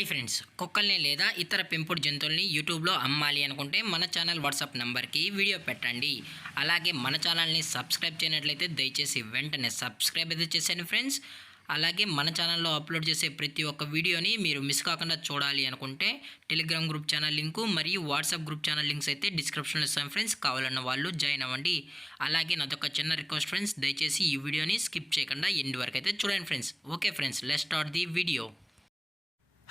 Hi friends, కుక్కల్ని లేదా ఇతర పెంపుడు జంతువుల్ని యూట్యూబ్లో అమ్మాలి అనుకుంటే మన ఛానల్ వాట్సాప్ నెంబర్కి వీడియో పెట్టండి. అలాగే మన ఛానల్ని సబ్స్క్రైబ్ చేయనట్లయితే దయచేసి వెంటనే సబ్స్క్రైబ్ అయితే చేసేయండి ఫ్రెండ్స్. అలాగే మన ఛానల్లో అప్లోడ్ చేసే ప్రతి ఒక్క వీడియోని మీరు మిస్ కాకుండా చూడాలి అనుకుంటే టెలిగ్రామ్ గ్రూప్ ఛానల్ లింకు మరియు వాట్సాప్ గ్రూప్ ఛానల్ లింక్స్ అయితే డిస్క్రిప్షన్లో ఇస్తాను ఫ్రెండ్స్. కావాలన్న వాళ్ళు జాయిన్ అవ్వండి. అలాగే నాదొక చిన్న రిక్వెస్ట్ ఫ్రెండ్స్, దయచేసి ఈ వీడియోని స్కిప్ చేయకుండా ఎండ్ వరకు అయితే చూడండి friends. Okay friends, let's start the video.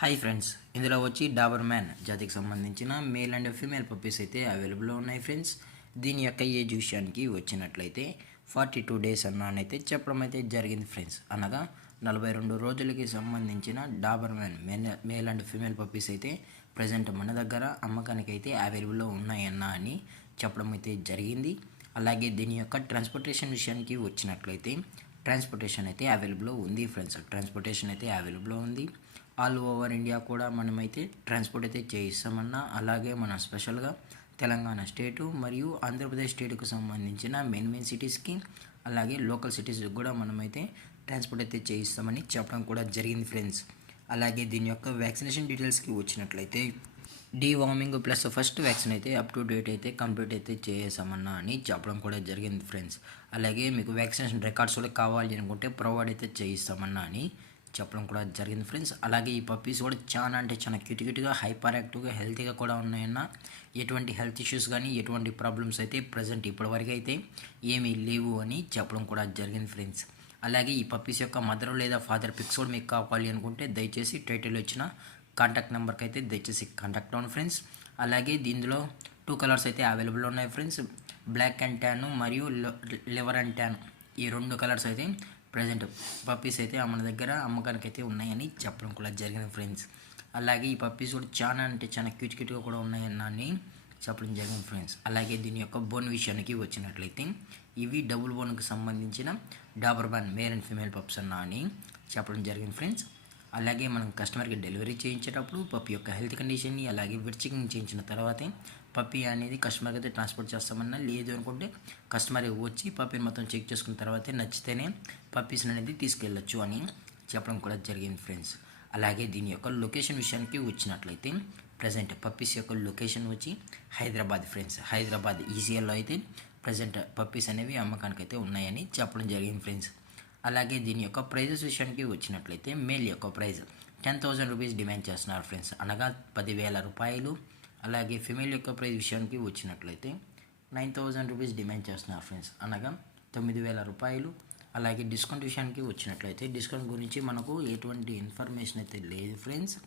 Hi friends, ఇందులో వచ్చి డాబర్ మ్యాన్ జాతికి సంబంధించిన మేల్ అండ్ ఫీమేల్ పప్పీస్ అయితే అవైలబుల్లో ఉన్నాయి ఫ్రెండ్స్. దీని యొక్క ఏజ్ విషయానికి వచ్చినట్లయితే 42 డేస్ అన్నానైతే చెప్పడం అయితే జరిగింది ఫ్రెండ్స్. అనగా 42 రోజులకి సంబంధించిన Dabur man male and female puppies అయితే ప్రజెంట్ మన దగ్గర అమ్మకానికి అయితే అవైలబుల్లో ఉన్నాయన్నా అని చెప్పడం అయితే జరిగింది. అలాగే దీని యొక్క ట్రాన్స్పోర్టేషన్ విషయానికి వచ్చినట్లయితే ట్రాన్స్పోర్టేషన్ అయితే అవైలబుల్లో ఉంది ఫ్రెండ్స్. ట్రాన్స్పోర్టేషన్ అయితే అవైలబుల్లో ఉంది. ఆల్ ఓవర్ ఇండియా కూడా మనమైతే ట్రాన్స్పోర్ట్ అయితే చేయిస్తామన్నా. అలాగే మన స్పెషల్గా తెలంగాణ స్టేటు మరియు ఆంధ్రప్రదేశ్ స్టేట్కు సంబంధించిన మెయిన్ సిటీస్కి అలాగే లోకల్ సిటీస్కి కూడా మనమైతే ట్రాన్స్పోర్ట్ అయితే చేయిస్తామని చెప్పడం కూడా జరిగింది ఫ్రెండ్స్. అలాగే దీని యొక్క వ్యాక్సినేషన్ డీటెయిల్స్కి వచ్చినట్లయితే డీవార్మింగ్ ప్లస్ ఫస్ట్ వ్యాక్సిన్ అయితే అప్ టు డేట్ అయితే కంప్లీట్ అయితే చేసామన్నా అని చెప్పడం కూడా జరిగింది ఫ్రెండ్స్. అలాగే మీకు వ్యాక్సినేషన్ రికార్డ్స్ కూడా కావాలి అనుకుంటే ప్రొవైడ్ అయితే చేయిస్తామన్నా అని చెప్పడం కూడా జరిగింది ఫ్రెండ్స్. అలాగే ఈ పప్పీస్ కూడా చాలా అంటే చాలా క్యూట్గా హైపర్ యాక్టివ్గా హెల్తీగా కూడా ఉన్నాయన్న. ఎటువంటి హెల్త్ ఇష్యూస్ కానీ ఎటువంటి ప్రాబ్లమ్స్ అయితే ప్రజెంట్ ఇప్పటివరకు అయితే ఏమీ లేవు అని చెప్పడం కూడా జరిగింది ఫ్రెండ్స్. అలాగే ఈ పప్పీస్ యొక్క మదర్ లేదా ఫాదర్ పిక్స్ కూడా మీకు కావాలి అనుకుంటే దయచేసి టైటిల్ వచ్చిన కాంటాక్ట్ నెంబర్కి అయితే దయచేసి కాంటాక్ట్ అవ్వండి ఫ్రెండ్స్. అలాగే దీనిలో 2 కలర్స్ అయితే అవైలబుల్ ఉన్నాయి ఫ్రెండ్స్. బ్లాక్ అండ్ ట్యాన్ మరియు లివర్ అండ్ ట్యాన్, ఈ 2 కలర్స్ అయితే ప్రజెంట్ పప్పీస్ అయితే మన దగ్గర అమ్మకానికి అయితే ఉన్నాయని చెప్పడం కూడా జరిగింది ఫ్రెండ్స్. అలాగే ఈ పప్పీస్ కూడా చాలా అంటే చాలా క్యూట్గా కూడా ఉన్నాయని చెప్పడం జరిగింది ఫ్రెండ్స్. అలాగే దీని యొక్క బోన్ విషయానికి వచ్చినట్లయితే ఇవి డబుల్ బోన్కి సంబంధించిన Dabur man male and female pups అని చెప్పడం జరిగింది ఫ్రెండ్స్. అలాగే మనం కస్టమర్కి డెలివరీ చేయించేటప్పుడు పప్పి యొక్క హెల్త్ కండిషన్ని అలాగే చెకింగ్ చేయించిన తర్వాతే పప్పి అనేది కస్టమర్కి అయితే ట్రాన్స్పోర్ట్ చేస్తామన్నా. లేదు అనుకుంటే కస్టమర్ వచ్చి పప్పిని మొత్తం చెక్ చేసుకున్న తర్వాతే నచ్చితేనే పప్పీస్ అనేది తీసుకెళ్ళొచ్చు అని చెప్పడం కూడా జరిగింది ఫ్రెండ్స్. అలాగే దీని యొక్క లొకేషన్ విషయానికి వచ్చినట్లయితే ప్రజెంట్ పప్పీస్ యొక్క లొకేషన్ వచ్చి హైదరాబాద్ ఫ్రెండ్స్. హైదరాబాద్ ఈసీఎల్లో అయితే ప్రజెంట్ పప్పీస్ అనేవి అమ్మకానికి అయితే ఉన్నాయని చెప్పడం జరిగింది ఫ్రెండ్స్. అలాగే దీని యొక్క ప్రైజెస్ విషయానికి వచ్చినట్లయితే మేల్ యొక్క ప్రైస్ 10,000 రూపీస్ డిమాండ్ చేస్తున్నారు ఫ్రెండ్స్, అనగా 10,000 రూపాయలు. అలాగే ఫిమేల్ యొక్క ప్రైస్ విషయానికి వచ్చినట్లయితే 9,000 రూపీస్ డిమాండ్ చేస్తున్నారు ఫ్రెండ్స్, అనగా 9,000 రూపాయలు. అలాగే డిస్కౌంట్ విషయానికి వచ్చినట్లయితే డిస్కౌంట్ గురించి మనకు ఎటువంటి ఇన్ఫర్మేషన్ అయితే లేదు ఫ్రెండ్స్.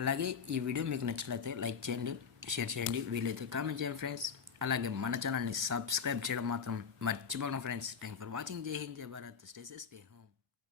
అలాగే ఈ వీడియో మీకు నచ్చినట్లయితే లైక్ చేయండి, షేర్ చేయండి, వీలైతే కామెంట్ చేయండి ఫ్రెండ్స్. అలాగే మన ఛానల్ని సబ్స్క్రైబ్ చేయడం మాత్రం మర్చిపోకండి ఫ్రెండ్స్. Thank for watching. జై హింద్, జై Bharat, stay safe, stay home.